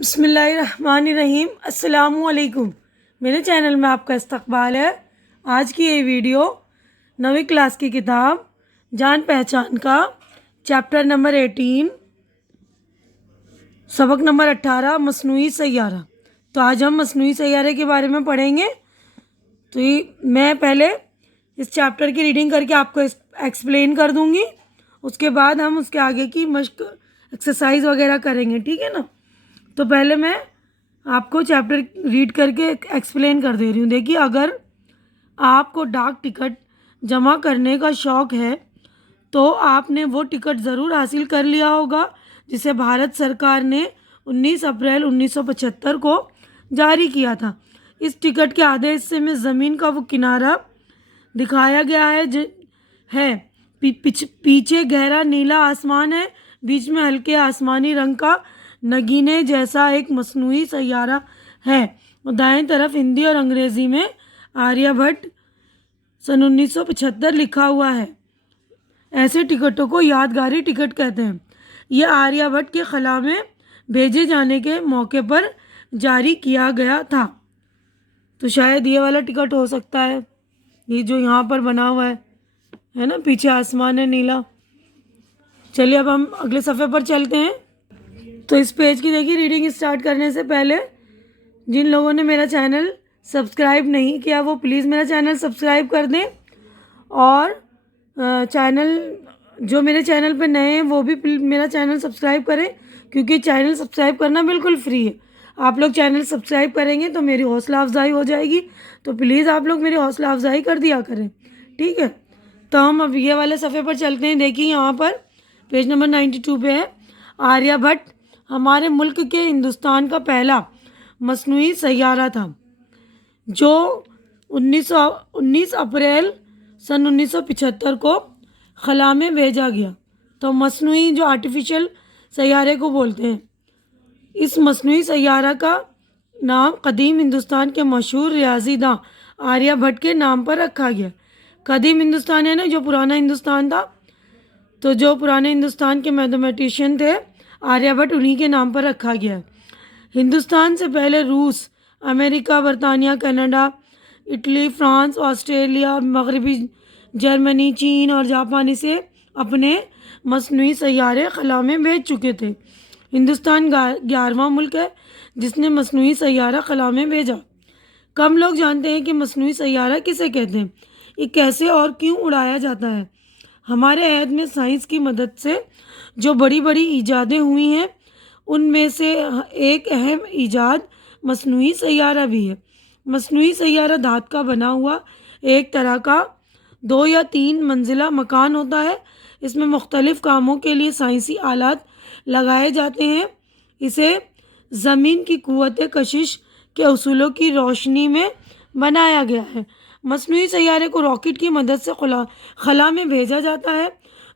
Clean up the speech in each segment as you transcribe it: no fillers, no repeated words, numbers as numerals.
بسم اللہ الرحمن الرحیم۔ السلام علیکم، میرے چینل میں آپ کا استقبال ہے۔ آج کی یہ ویڈیو 9ویں کلاس کی کتاب جان پہچان کا چیپٹر نمبر 18 سبق نمبر 18 مصنوعی سیارہ۔ تو آج ہم مصنوعی سیارے کے بارے میں پڑھیں گے۔ تو میں پہلے اس چیپٹر کی ریڈنگ کر کے آپ کو ایکسپلین کر دوں گی، اس کے بعد ہم اس کے آگے کی مشق ایکسرسائز وغیرہ کریں گے، ٹھیک ہے نا۔ تو پہلے میں آپ کو چیپٹر ریڈ کر کے ایکسپلین کر دے رہی ہوں۔ دیکھیے، اگر آپ کو ڈاک ٹکٹ جمع کرنے کا شوق ہے تو آپ نے وہ ٹکٹ ضرور حاصل کر لیا ہوگا جسے بھارت سرکار نے 19 اپریل 1975 کو جاری کیا تھا۔ اس ٹکٹ کے آدھے حصے میں زمین کا وہ کنارہ دکھایا گیا ہے پیچھے گہرا نیلا آسمان ہے، بیچ میں ہلکے آسمانی رنگ کا نگینے جیسا ایک مصنوعی سیارہ ہے، اور دائیں طرف ہندی اور انگریزی میں آریہ بھٹ سن 1975 لکھا ہوا ہے۔ ایسے ٹکٹوں کو یادگاری ٹکٹ کہتے ہیں۔ یہ آریہ بھٹ کے خلا میں بھیجے جانے کے موقع پر جاری کیا گیا تھا۔ تو شاید یہ والا ٹکٹ ہو سکتا ہے، یہ جو یہاں پر بنا ہوا ہے نا، پیچھے آسمان ہے نیلا۔ چلیے اب ہم اگلے صفحے پر چلتے ہیں۔ تو اس پیج کی دیکھیے، ریڈنگ اسٹارٹ کرنے سے پہلے جن لوگوں نے میرا چینل سبسکرائب نہیں کیا وہ پلیز میرا چینل سبسکرائب کر دیں، اور جو میرے چینل پہ نئے ہیں وہ بھی میرا چینل سبسکرائب کریں، کیونکہ چینل سبسکرائب کرنا بالکل فری ہے۔ آپ لوگ چینل سبسکرائب کریں گے تو میری حوصلہ افزائی ہو جائے گی، تو پلیز آپ لوگ میری حوصلہ افزائی کر دیا کریں، ٹھیک ہے۔ تو ہم اب یہ والے صفحے پر چلتے ہیں۔ دیکھیے یہاں پر پیج نمبر 92 پہ ہے، آریہ بھٹ ہمارے ملک کے ہندوستان کا پہلا مصنوعی سیارہ تھا جو 19 اپریل سن 1975 کو خلا میں بھیجا گیا۔ تو مصنوعی جو آرٹیفیشل سیارے کو بولتے ہیں، اس مصنوعی سیارہ کا نام قدیم ہندوستان کے مشہور ریاضی داں آریہ بھٹ کے نام پر رکھا گیا۔ قدیم ہندوستان ہے نا، جو پرانا ہندوستان تھا، تو جو پرانے ہندوستان کے میتھمیٹیشین تھے آریہ بھٹ، انہی کے نام پر رکھا گیا ہے۔ ہندوستان سے پہلے روس، امریکہ، برطانیہ، کینیڈا، اٹلی، فرانس، آسٹریلیا، مغربی جرمنی، چین اور جاپان اسے اپنے مصنوعی سیارے خلا میں بھیج چکے تھے۔ ہندوستان 11واں ملک ہے جس نے مصنوعی سیارہ خلا میں بھیجا۔ کم لوگ جانتے ہیں کہ مصنوعی سیارہ کسے کہتے ہیں، یہ کیسے اور کیوں اڑایا جاتا ہے۔ ہمارے عہد میں سائنس کی مدد سے جو بڑی بڑی ایجادیں ہوئی ہیں ان میں سے ایک اہم ایجاد مصنوعی سیارہ بھی ہے۔ مصنوعی سیارہ دھات کا بنا ہوا ایک طرح کا 2 یا 3 منزلہ مکان ہوتا ہے۔ اس میں مختلف کاموں کے لیے سائنسی آلات لگائے جاتے ہیں۔ اسے زمین کی قوت کشش کے اصولوں کی روشنی میں بنایا گیا ہے۔ مصنوعی سیارے کو راکٹ کی مدد سے خلا میں بھیجا جاتا ہے۔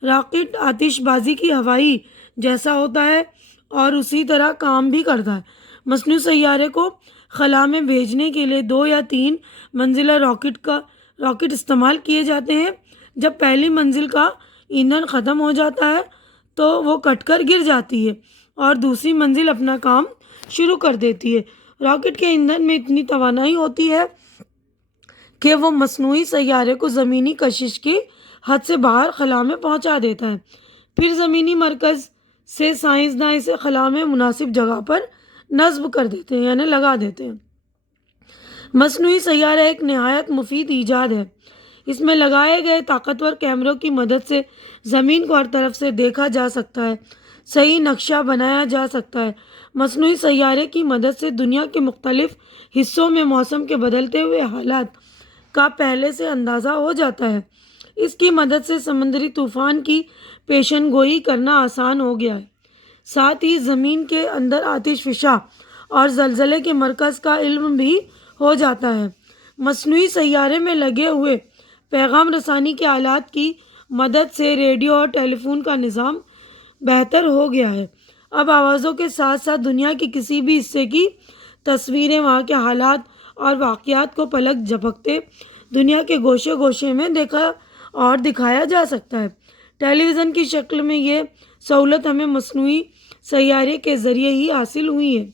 راکٹ آتش بازی کی ہوائی جیسا ہوتا ہے اور اسی طرح کام بھی کرتا ہے۔ مصنوعی سیارے کو خلا میں بھیجنے کے لیے 2 یا 3 منزلہ راکٹ استعمال کیے جاتے ہیں۔ جب پہلی منزل کا ایندھن ختم ہو جاتا ہے تو وہ کٹ کر گر جاتی ہے اور دوسری منزل اپنا کام شروع کر دیتی ہے۔ راکٹ کے ایندھن میں اتنی توانائی ہوتی ہے کہ وہ مصنوعی سیارے کو زمینی کشش کی حد سے باہر خلا میں پہنچا دیتا ہے۔ پھر زمینی مرکز سے سائنسداں اسے خلا میں مناسب جگہ پر نصب کر دیتے ہیں، یعنی لگا دیتے ہیں۔ مصنوعی سیارہ ایک نہایت مفید ایجاد ہے۔ اس میں لگائے گئے طاقتور کیمروں کی مدد سے زمین کو ہر طرف سے دیکھا جا سکتا ہے، صحیح نقشہ بنایا جا سکتا ہے۔ مصنوعی سیارے کی مدد سے دنیا کے مختلف حصوں میں موسم کے بدلتے ہوئے حالات کا پہلے سے اندازہ ہو جاتا ہے۔ اس کی مدد سے سمندری طوفان کی پیشن گوئی کرنا آسان ہو گیا ہے۔ ساتھ ہی زمین کے اندر آتش فشاں اور زلزلے کے مرکز کا علم بھی ہو جاتا ہے۔ مصنوعی سیارے میں لگے ہوئے پیغام رسانی کے آلات کی مدد سے ریڈیو اور ٹیلی فون کا نظام بہتر ہو گیا ہے۔ اب آوازوں کے ساتھ ساتھ دنیا کے کسی بھی حصے کی تصویریں، وہاں کے حالات اور واقعات کو پلک جھپکتے دنیا کے گوشے گوشے میں دیکھا اور دکھایا جا سکتا ہے۔ ٹیلی ویژن کی شکل میں یہ سہولت ہمیں مصنوعی سیارے کے ذریعے ہی حاصل ہوئی ہے۔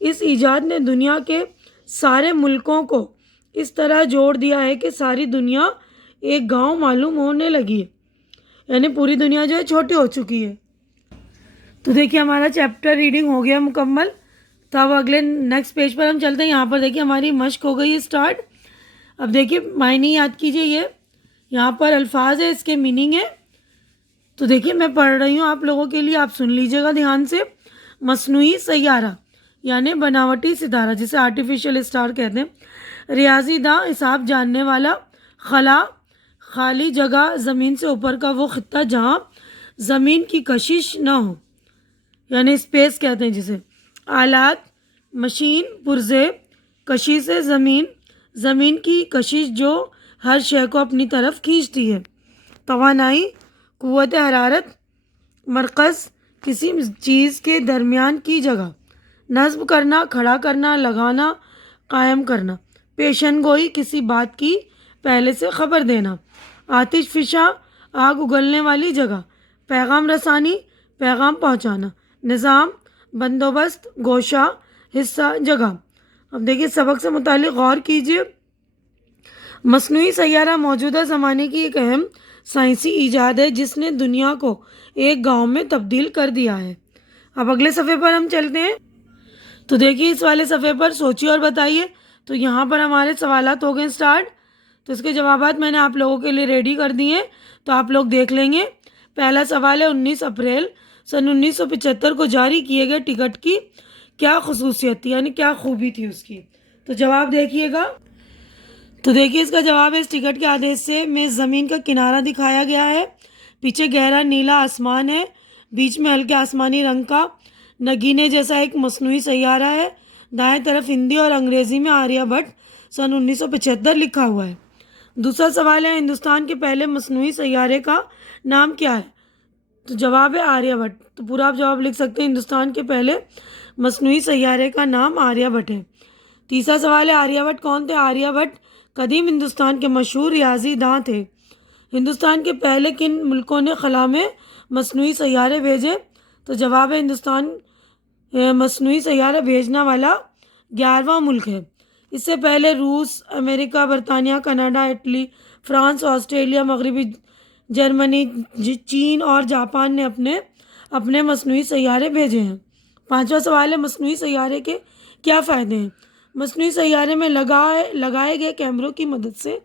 اس ایجاد نے دنیا کے سارے ملکوں کو اس طرح جوڑ دیا ہے کہ ساری دنیا ایک گاؤں معلوم ہونے لگی ہے، یعنی پوری دنیا جو ہے چھوٹی ہو چکی ہے۔ تو دیکھیے ہمارا چیپٹر ریڈنگ ہو گیا مکمل۔ تو اب اگلے نیکسٹ پیج پر ہم چلتے ہیں۔ یہاں پر دیکھیے ہماری مشق ہو گئی اسٹارٹ۔ اب دیکھیے معنی یاد کیجیے، یہ یہاں پر الفاظ ہے، اس کے میننگ ہے۔ تو دیکھیے میں پڑھ رہی ہوں آپ لوگوں کے لیے، آپ سن لیجیے گا دھیان سے۔ مصنوعی سیارہ یعنی بناوٹی ستارہ، جسے آرٹیفیشل اسٹار کہتے ہیں، ریاضی داں حساب جاننے والا، خلا خالی جگہ زمین سے اوپر کا وہ خطہ جہاں زمین کی کشش نہ ہو، یعنی اسپیس کہتے ہیں جسے، آلات مشین پرزے کشی سے زمین، زمین کی کشش جو ہر شے کو اپنی طرف کھینچتی ہے، توانائی قوت حرارت مرکز کسی چیز کے درمیان کی جگہ، نصب کرنا کھڑا کرنا لگانا قائم کرنا، پیشن گوئی کسی بات کی پہلے سے خبر دینا، آتش فشاں آگ اگلنے والی جگہ، پیغام رسانی پیغام پہنچانا، نظام بندوبست گوشہ حصہ جگہ۔ اب دیکھیے سبق سے متعلق غور کیجیے۔ مصنوعی سیارہ موجودہ زمانے کی ایک اہم سائنسی ایجاد ہے جس نے دنیا کو ایک گاؤں میں تبدیل کر دیا ہے۔ اب اگلے صفحے پر ہم چلتے ہیں۔ تو دیکھیے اس والے صفحے پر سوچیے اور بتائیے۔ تو یہاں پر ہمارے سوالات ہو گئے سٹارٹ، تو اس کے جوابات میں نے آپ لوگوں کے لیے ریڈی کر دیے ہیں، تو آپ لوگ دیکھ لیں گے۔ پہلا سوال ہے 19 اپریل سن 1975 کو جاری کیے گئے ٹکٹ کی کیا خصوصیت تھی، یعنی کیا خوبی تھی اس کی؟ تو جواب دیکھیے گا۔ تو دیکھیے اس کا جواب ہے، اس ٹکٹ کے آدیش سے میں زمین کا کنارہ دکھایا گیا ہے، پیچھے گہرا نیلا آسمان ہے، بیچ میں ہلکے آسمانی رنگ کا نگینے جیسا ایک مصنوعی سیارہ ہے، دائیں طرف ہندی اور انگریزی میں آریہ بھٹ سن 1975 لکھا ہوا ہے۔ دوسرا سوال ہے ہندوستان کے پہلے مصنوعی سیارے کا نام کیا ہے؟ تو جواب ہے آریہ بھٹ۔ تو پورا آپ جواب لکھ سکتے ہیں، ہندوستان کے پہلے مصنوعی سیارے کا نام آریہ بھٹ ہے۔ تیسرا سوال ہے آریہ بھٹ کون تھے؟ آریہ بھٹ قدیم ہندوستان کے مشہور ریاضی داں تھے۔ ہندوستان کے پہلے کن ملکوں نے خلا میں مصنوعی سیارے بھیجے؟ تو جواب ہے ہندوستان مصنوعی سیارہ بھیجنے والا 11واں ملک ہے۔ اس سے پہلے روس، امریکہ، برطانیہ، کینیڈا، اٹلی، فرانس، آسٹریلیا، مغربی جرمنی، چین اور جاپان نے اپنے مصنوعی سیارے بھیجے ہیں۔ پانچواں سوال ہے مصنوعی سیارے کے کیا فائدے ہیں؟ مصنوعی سیارے میں لگائے گئے کیمروں کی مدد سے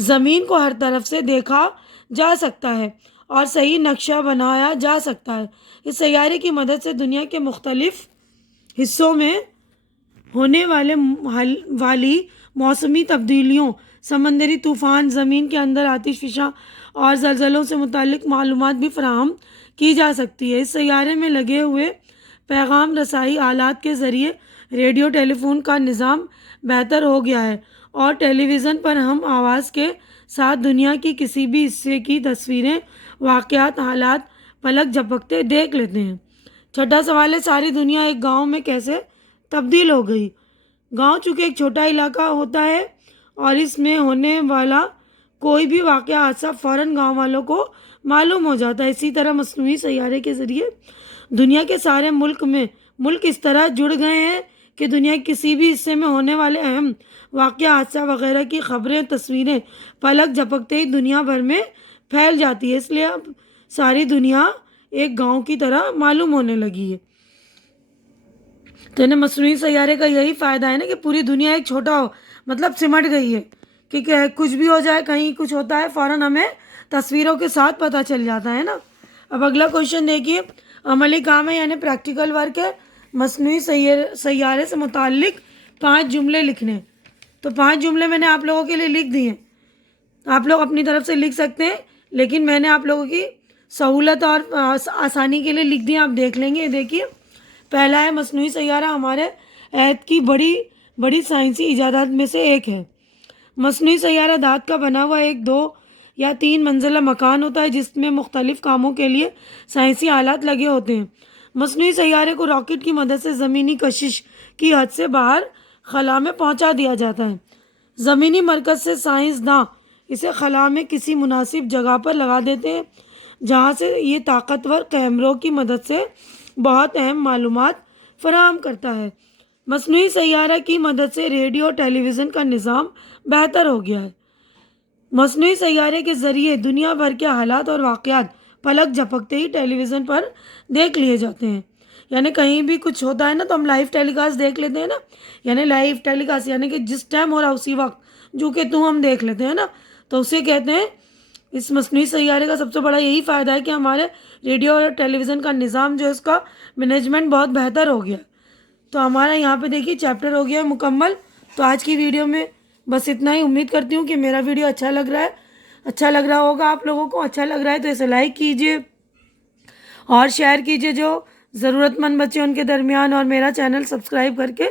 زمین کو ہر طرف سے دیکھا جا سکتا ہے اور صحیح نقشہ بنایا جا سکتا ہے۔ اس سیارے کی مدد سے دنیا کے مختلف حصوں میں ہونے والی موسمی تبدیلیوں، سمندری طوفان، زمین کے اندر آتش فشاں اور زلزلوں سے متعلق معلومات بھی فراہم کی جا سکتی ہے۔ اس سیارے میں لگے ہوئے پیغام رسائی آلات کے ذریعے ریڈیو ٹیلی فون کا نظام بہتر ہو گیا ہے اور ٹیلی ویژن پر ہم آواز کے ساتھ دنیا کی کسی بھی حصے کی تصویریں، واقعات، حالات پلک جھپکتے دیکھ لیتے ہیں۔ چھٹا سوال ہے ساری دنیا ایک گاؤں میں کیسے تبدیل ہو گئی؟ گاؤں چونکہ ایک چھوٹا علاقہ ہوتا ہے اور اس میں ہونے والا کوئی بھی واقعہ حادثہ فوراً گاؤں والوں کو معلوم ہو جاتا ہے۔ اسی طرح مصنوعی سیارے کے ذریعے دنیا کے سارے ملک اس طرح جڑ گئے ہیں کہ دنیا کے کسی بھی حصے میں ہونے والے اہم واقعہ حادثہ وغیرہ کی خبریں، تصویریں پلک جھپکتے ہی دنیا بھر میں پھیل جاتی ہے۔ اس لیے اب ساری دنیا ایک گاؤں کی طرح معلوم ہونے لگی ہے۔ تو مصنوعی سیارے کا یہی فائدہ ہے نا کہ پوری دنیا ایک چھوٹا مطلب سمٹ گئی ہے کہ کچھ بھی ہو جائے، کہیں کچھ ہوتا ہے فوراً ہمیں تصویروں کے ساتھ پتہ چل جاتا ہے نا۔ اب اگلا کوشچن دیکھیے، عملی کام ہے یعنی پریکٹیکل ورک ہے، مصنوعی سیارے سے متعلق 5 جملے لکھنے۔ تو 5 جملے میں نے آپ لوگوں کے لیے لکھ دیے، آپ لوگ اپنی طرف سے لکھ سکتے ہیں، لیکن میں نے آپ لوگوں کی سہولت اور آسانی کے لیے لکھ دیا، آپ دیکھ لیں گے۔ دیکھیے پہلا ہے مصنوعی سیارہ ہمارے عہد کی بڑی سائنسی ایجادات میں سے ایک ہے۔ مصنوعی سیارہ دھات کا بنا ہوا ایک، 2 یا 3 منزلہ مکان ہوتا ہے جس میں مختلف کاموں کے لیے سائنسی آلات لگے ہوتے ہیں۔ مصنوعی سیارے کو راکٹ کی مدد سے زمینی کشش کی حد سے باہر خلا میں پہنچا دیا جاتا ہے۔ زمینی مرکز سے سائنسداں اسے خلا میں کسی مناسب جگہ پر لگا دیتے ہیں جہاں سے یہ طاقتور کیمروں کی مدد سے بہت اہم معلومات فراہم کرتا ہے۔ مصنوعی سیارہ کی مدد سے ریڈیو اور ٹیلی ویژن کا نظام بہتر ہو گیا ہے۔ مصنوعی سیارے کے ذریعے دنیا بھر کے حالات اور واقعات پلک جھپکتے ہی ٹیلی ویژن پر دیکھ لیے جاتے ہیں۔ یعنی کہیں بھی کچھ ہوتا ہے نا تو ہم لائیو ٹیلی کاسٹ دیکھ لیتے ہیں نا، یعنی لائیو ٹیلی کاسٹ یعنی کہ جس ٹائم ہو رہا اسی وقت جو کہ ہم دیکھ لیتے ہیں نا، تو اسے کہتے ہیں۔ اس مصنوعی سیارے کا سب سے بڑا یہی فائدہ ہے کہ ہمارے ریڈیو اور ٹیلی ویژن کا نظام جو ہے اس کا مینجمنٹ بہت بہتر ہو گیا۔ تو ہمارا یہاں پہ دیکھیے چیپٹر ہو گیا مکمل۔ تو آج کی ویڈیو میں بس اتنا ہی۔ امید کرتی ہوں کہ میرا ویڈیو اچھا لگ رہا ہے، اچھا لگ رہا ہوگا آپ لوگوں کو۔ اچھا لگ رہا ہے تو اسے لائک کیجیے اور شیئر کیجیے جو ضرورت مند بچے ان کے درمیان، اور میرا چینل سبسکرائب کر کے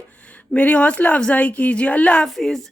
میری حوصلہ افزائی کیجیے۔ اللہ حافظ۔